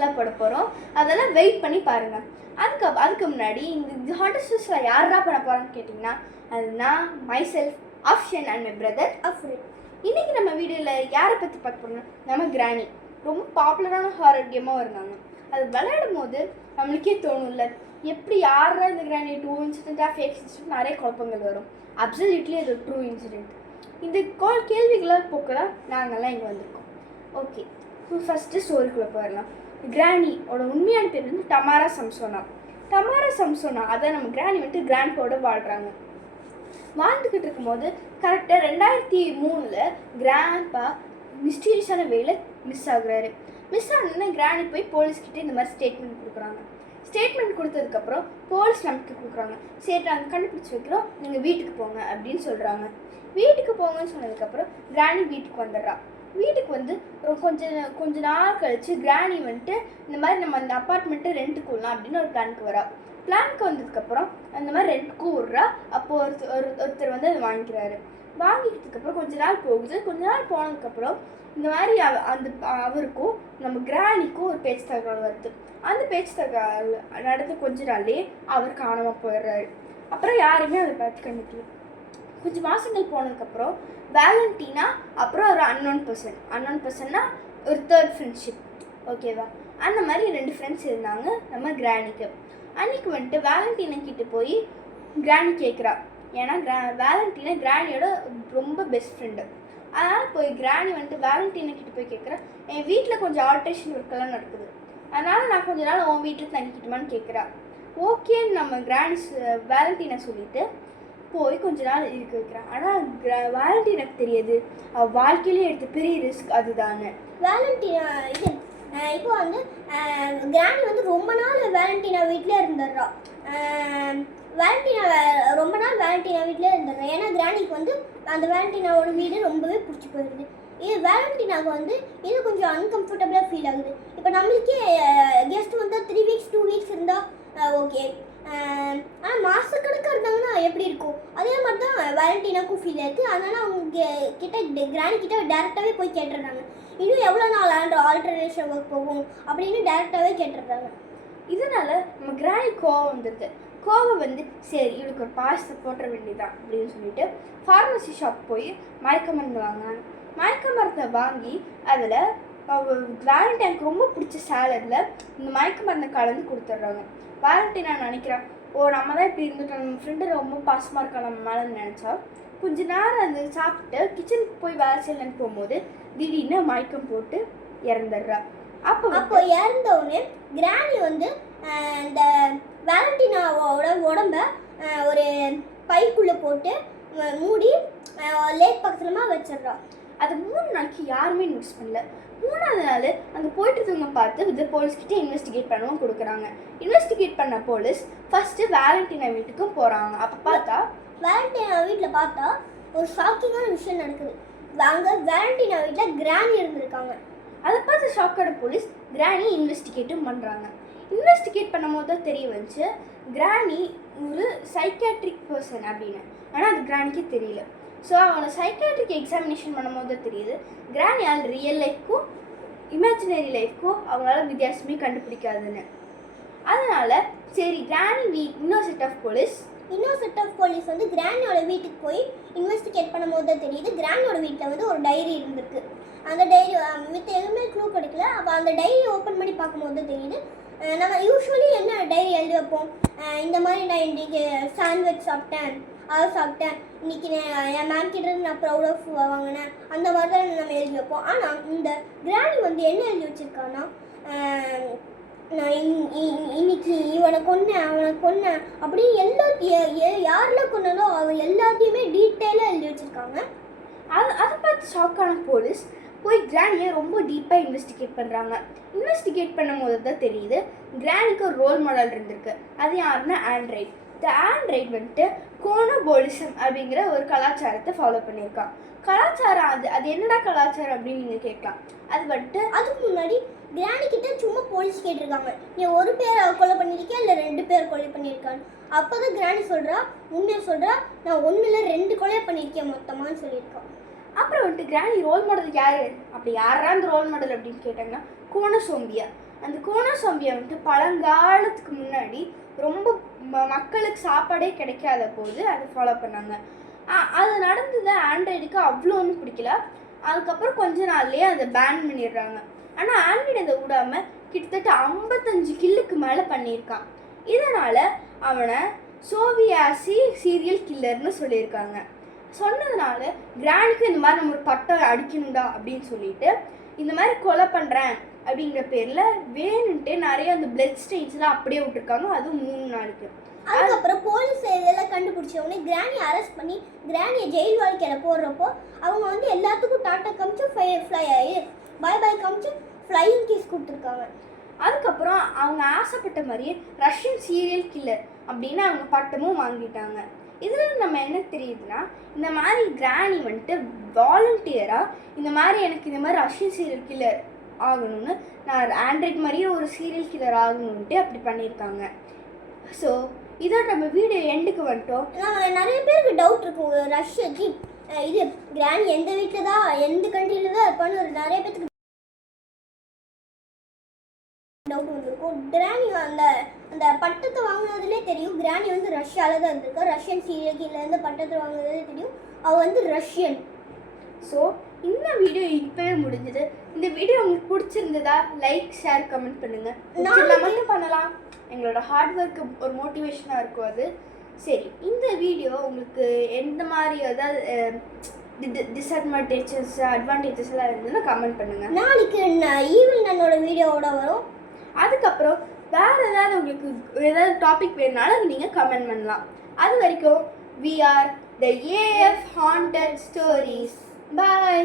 டாஸ்க்லாம் போட போகிறோம். அதெல்லாம் வெயிட் பண்ணி பாருங்கள். அதுக்கு முன்னாடி இந்த ஹாண்டட் டாஸ்கில் யாரா பண்ண போகிறான்னு கேட்டிங்கன்னா, அது நான், my self, option and my brother Afrin. இன்றைக்கி நம்ம வீடியோவில் யாரை பற்றி பார்க்க போகிறோம்னா, நம்ம கிராணி. ரொம்ப பாப்புலரான ஹாரர் கேமாக இருந்தாங்க. அது விளையாடும் போது நம்மளுக்கே தோணும்ல, எப்படி யாரா இந்த கிராணி ட்ரூ இன்சிடென்ட்டாக ஃபேக் இன்சிடென்ட் நிறைய குழப்பங்கள் வரும். அப்சல்யூட்லி அது ட்ரூ இன்சிடென்ட். இந்த கேள்விகளாக போக்க தான் நாங்கள்லாம் இங்கே வந்திருக்கோம். ஓகே, ஸோ ஃபஸ்ட்டு ஸ்டோரிக்குள்ளே போயிடலாம். கிராணியோட உண்மையான பேர் வந்து டமாரா சம்சோனா. அதை நம்ம கிராணி வந்துட்டு கிராண்ட்பாவோட வாழ்ந்துக்கிட்டு இருக்கும்போது கரெக்டாக 2003 கிராண்ட்பா மிஸ்டீரியஸான வேலை மிஸ் ஆகுனா கிராணி போய் போலீஸ்கிட்ட இந்த மாதிரி ஸ்டேட்மெண்ட் கொடுக்குறாங்க. ஸ்டேட்மெண்ட் கொடுத்ததுக்கப்புறம் போலீஸ் நமக்கு கொடுக்குறாங்க. சரி, நாங்கள் கண்டுபிடிச்சி வைக்கிறோம், நீங்கள் வீட்டுக்கு போங்க அப்படின்னு சொல்கிறாங்க. வீட்டுக்கு போங்கன்னு சொன்னதுக்கப்புறம் கிராணி வீட்டுக்கு வந்துடுறா. வீட்டுக்கு வந்து கொஞ்ச நாள் கழித்து கிராணி வந்துட்டு இந்த மாதிரி நம்ம அந்த அப்பார்ட்மெண்ட்டு ரெண்ட்டுக்கு விடலாம் அப்படின்னு ஒரு பிளானுக்கு வந்ததுக்கப்புறம் அந்த மாதிரி ரெண்ட்டுக்கும் விட்றா. அப்போது ஒருத்தர் வந்து அதை வாங்கிக்கிறாரு. வாங்கிக்கிறதுக்கப்புறம் கொஞ்ச நாள் போனதுக்கப்புறம் இந்த மாதிரி அவருக்கும் நம்ம கிராணிக்கும் ஒரு பேச்சு தகவல் வருது. அந்த பேச்சு தகவல் நடந்து கொஞ்ச நாள்லேயே அவர் காணாமல் போயிடுறாரு. அப்புறம் யாருமே அதை பார்த்து கண்டுக்கல. கொஞ்சம் மாதங்கள் போனதுக்கப்புறம் வேலண்டினா அப்புறம் ஒரு அன்னோன் பர்சன்னா ஒரு தேர்ட் ஃப்ரெண்ட்ஷிப், ஓகேவா? அந்த மாதிரி 2 ஃப்ரெண்ட்ஸ் இருந்தாங்க நம்ம கிராணிக்கு. அன்றைக்கி வந்துட்டு வேலண்டினா கிட்டே போய் கிராணி கேட்குறா. ஏன்னா வேலண்டினா கிராணியோட ரொம்ப பெஸ்ட் ஃப்ரெண்டு. அதனால் போய் கிராணி வந்துட்டு வேலண்டினா கிட்டே போய் கேட்குறா, என் வீட்டில் கொஞ்சம் ஆல்ட்ரேஷன் ஒர்க்கெல்லாம் நடக்குது, அதனால் நான் கொஞ்ச நாள் உன் வீட்டில் தங்கிக்கிட்டுமான்னு கேட்குறா. ஓகேன்னு நம்ம கிராணி வேலண்டினா சொல்லிவிட்டு போய் கொஞ்ச நாள் இருக்க வைக்கிறான். ஆனால் வேலண்டினாக்கு தெரியாது அவள் வாழ்க்கையிலே எடுத்த பெரிய ரிஸ்க் அதுதானே. வேலண்டினா இப்போ வந்து கிராணி வந்து ரொம்ப நாள் வேலண்டினா வீட்டிலே இருந்துடுறா. ரொம்ப நாள் வேலண்டினா வீட்டிலே இருந்துடுறா. ஏன்னா கிராணிக்கு வந்து அந்த வேலண்டினாவோட வீடு ரொம்பவே பிடிச்சி போயிடுது. இது வேலண்டினாவுக்கு வந்து இது கொஞ்சம் அன்கம்ஃபர்டபுளாக ஃபீல் ஆகுது. இப்போ நம்மளுக்கே கெஸ்ட் வந்து 3 வீக்ஸ் 2 வீக்ஸ் இருந்தால் ஓகே, ஆனால் மாதக்கணக்காக இருந்தாங்கன்னா எப்படி இருக்கும்? அதே மாதிரி தான் வேலண்டினாக்கும் ஃபீல் இருக்குது. அதனால் அவங்க கிட்ட கிராணி கிட்ட டேரெக்டாகவே போய் கேட்டுடுறாங்க, இன்னும் எவ்வளோ நாள் ஆல்ட்ரேஷன் ஒர்க் போகும் அப்படின்னு டேரெக்டாகவே கேட்டுடுறாங்க. இதனால் நம்ம கிராணி கோவம் வந்து சரி இவளுக்கு ஒரு பாயசத்தை போட்டுற வேண்டியதான் அப்படின்னு சொல்லிட்டு ஃபார்மசி ஷாப் போய் மயக்க மருந்து வாங்கினாங்க. மயக்க மருந்தை வாங்கி அதில் வேலண்டினாக்கு ரொம்ப பிடிச்ச சாலடில் இந்த மயக்க மருந்தை கலந்து கொடுத்துட்றாங்க. வேலண்டினா நினைக்கிறான், நம்ம தான் இப்படி இருந்துட்டோம், நம்ம ஃப்ரெண்டு ரொம்ப பாசமாக இருக்கா நம்ம மேலேன்னு நினச்சா கொஞ்ச நேரம் அது சாப்பிட்டு கிச்சனுக்கு போய் வேலை செய்யலன்னு போகும்போது திடீர்னு மயக்கம் போட்டு இறந்துடுறா. அப்போ இறந்தவுடனே கிராணி வந்து இந்த வேலண்டினாவோட உடம்ப ஒரு பைக்குள்ளே போட்டு மூடி லேக் பக்கத்துலமா வச்சிடுறா. அது 3 நாளைக்கு யாருமே நோட்ஸ் பண்ணல. 3ஆவது நாள் அங்கே போயிட்டு இருக்கவங்க பார்த்து இது போலீஸ்கிட்ட இன்வெஸ்டிகேட் பண்ணவும் கொடுக்குறாங்க. இன்வெஸ்டிகேட் பண்ண போலீஸ் ஃபஸ்ட்டு வேலண்டினா வீட்டுக்கும் போகிறாங்க. அப்போ பார்த்தா வேலண்டினா வீட்டில் பார்த்தா ஒரு ஷாக்கிங்கான விஷயம் நடக்குது. அங்கே வேலண்டினா வீட்டில் கிராணி இருந்திருக்காங்க. அதை பார்த்து ஷாக்கான போலீஸ் கிராணி இன்வெஸ்டிகேட்டும் பண்ணுறாங்க. இன்வெஸ்டிகேட் பண்ணும் போது தான் தெரிய வந்துச்சு கிராணி ஒரு சைக்காட்ரிக் பர்சன் அப்படின்னு. ஆனால் அது கிராணிக்கு தெரியல. ஸோ அவனை சைக்காட்ரிக் எக்ஸாமினேஷன் பண்ணும்போது தான் தெரியுது கிராணியால் ரியல் லைஃப்க்கும் இமேஜினரி லைஃப்க்கும் அவங்களால வித்தியாசமே கண்டுபிடிக்காதுன்னு. அதனால் சரி கிராணி இன்னொரு செட் ஆஃப் போலீஸ் வந்து கிராணியோட வீட்டுக்கு போய் இன்வெஸ்டிகேட் பண்ணும்போது தான் தெரியுது கிராணியோட வீட்டில் வந்து ஒரு டைரி இருந்திருக்கு. அந்த டைரி வித் எதுவுமே க்ளூ கிடைக்கல. அப்போ அந்த டைரி ஓப்பன் பண்ணி பார்க்கும்போது தான் தெரியுது நம்ம யூஸ்வலி என்ன டைரி எழுதி வைப்போம், இந்த மாதிரி நான் இன்றைக்கி சாண்ட்விச் சாப்பிட்டேன், அதை சாப்பிட்டேன், இன்றைக்கி என் மேம் கிட்ட நான் ப்ரௌட் ஆஃப் வாங்கினேன், அந்த மாதிரி தான் நம்ம எழுதி வைப்போம். ஆனால் இந்த கிராணி வந்து என்ன எழுதி வச்சுருக்கான்னா, நான் இன்னைக்கு அவனை கொன்னேன் அப்படின்னு எல்லாத்தையும் யாரெல்லாம் கொன்னதோ அவன் எல்லாத்தையுமே டீட்டெயிலாக எழுதி வச்சுருக்காங்க. அதை பார்த்து ஷாக்கான போலீஸ் போய் கிராணியை ரொம்ப டீப்பாக இன்வெஸ்டிகேட் பண்ணுறாங்க. இன்வெஸ்டிகேட் பண்ணும்போது தான் தெரியுது கிராணிக்கு ஒரு ரோல் மாடல் இருந்திருக்கு. அது யாருன்னா ஆண்ட்ராய்ட். இந்த ஆண்ட்ராய்ட் வந்துட்டு கோனோபோலிசம் அப்படிங்கிற ஒரு கலாச்சாரத்தை ஃபாலோ பண்ணியிருக்கான். கலாச்சாரம் அது என்னடா கலாச்சாரம் அப்படின்னு நீங்கள் கேட்கலாம். அது வந்துட்டு அதுக்கு முன்னாடி கிராணி கிட்ட சும்மா போலீஸ் கேட்டிருக்காங்க, நீ ஒரு பேரை கொலை பண்ணியிருக்கியா இல்லை 2 பேர் கொலை பண்ணியிருக்கான்னு. அப்போ தான் கிராணி உண்மையை சொல்கிறா, நான் 1 இல்லை 2 கொலை பண்ணியிருக்கேன் மொத்தமானு சொல்லியிருக்கான். அப்புறம் வந்துட்டு கிராணி ரோல் மாடல் யார், அப்படி யாரா அந்த ரோல் மாடல் அப்படின்னு கேட்டாங்கன்னா கோனோசோம்பியா. அந்த கோனோசாம்பியை வந்துட்டு பழங்காலத்துக்கு முன்னாடி ரொம்ப மக்களுக்கு சாப்பாடே கிடைக்காத போது அதை ஃபாலோ பண்ணாங்க. அது நடந்தது ஆண்ட்ராய்டுக்கு அவ்வளோ ஒன்றும் பிடிக்கல. அதுக்கப்புறம் கொஞ்ச நாள்லேயே அதை பேன் பண்ணிடுறாங்க. ஆனால் ஆண்ட்ராய்டு அதை விடாமல் கிட்டத்தட்ட 55 கில்லுக்கு மேலே பண்ணியிருக்கான். இதனால் அவனை சோவியாசி சீரியல் கில்லர்னு சொல்லியிருக்காங்க. சொன்னதுனால கிரானிக்கு இந்த மாதிரி நம்ம ஒரு பட்டம் அடிக்கணும்டா அப்படின்னு சொல்லிட்டு இந்த மாதிரி கொலை பண்ணுறேன் அப்படிங்கிற பேரில் வேணுன்ட்டு நிறைய அந்த பிளட் ஸ்டெயின்ஸ்லாம் அப்படியே விட்டுருக்காங்க. அதுவும் 3 நாளுக்கு. அதுக்கப்புறம் போலீஸ் இதெல்லாம் கண்டுபிடிச்சவொடனே கிராணியை அரெஸ்ட் பண்ணி கிராணியை ஜெயில் வாழ்க்கையில் போடுறப்போ அவங்க வந்து எல்லாத்துக்கும் டாட்டா காமிச்சு ஃப்ளை ஆகி பாய் பாய் காமிச்சு ஃப்ளையிங் கேஸ் கொடுத்துருக்காங்க. அதுக்கப்புறம் அவங்க ஆசைப்பட்ட மாதிரியே ரஷ்யன் சீரியல் கில்லர் அப்படின்னு அவங்க பட்டமும் வாங்கிட்டாங்க. இதில் நம்ம என்ன தெரியுதுன்னா, இந்த மாதிரி கிராணி வந்துட்டு வாலண்டியராக இந்த மாதிரி எனக்கு இந்த மாதிரி ரஷ்யன் சீரியல் கில்லர் ஆகணும்னு, நான் ஆண்ட்ராய்ட் மாதிரியே ஒரு சீரியல் கில்லர் ஆகணுன்ட்டு அப்படி பண்ணியிருக்காங்க. ஸோ இதோட நம்ம வீடியோ எண்டுக்கு வந்துட்டோம். நிறைய பேருக்கு டவுட் இருக்கும், ரஷ்யாக்கு இது கிராணி எந்த வீட்டில் தான் எந்த கண்ட்ரியில் தான் இருப்பான்னு ஒரு நிறைய பேருக்கு டவுட் வந்துருக்கும். கிராணி அந்த அந்த பட்டத்தை வாங்கினதுலேயே தெரியும் கிராணி வந்து ரஷ்யாவில் தான் இருந்திருக்கா. ரஷ்யன் சீரியல்லேருந்து பட்டத்தை வாங்கினதுலேயே தெரியும் அவள் வந்து ரஷ்யன். ஸோ இந்த வீடியோ இப்போவே முடிஞ்சது. இந்த வீடியோ உங்களுக்கு பிடிச்சிருந்ததா லைக் ஷேர் கமெண்ட் பண்ணுங்கள். மட்டும் பண்ணலாம், எங்களோட ஹார்ட் ஒர்க்கு ஒரு மோட்டிவேஷனாக இருக்கும் அது. சரி, இந்த வீடியோ உங்களுக்கு எந்த மாதிரி ஏதாவது டிஸ்அட்வான்டேஜஸ் அட்வான்டேஜஸ்லாம் இருந்ததுன்னா கமெண்ட் பண்ணுங்கள். நாளைக்கு ஈவில் நன்னோட வீடியோவோட வரும். அதுக்கப்புறம் வேறு ஏதாவது உங்களுக்கு ஏதாவது டாபிக் வேணுனாலும் நீங்கள் கமெண்ட் பண்ணலாம். அது வரைக்கும் we are the AF Haunted Stories. Bye.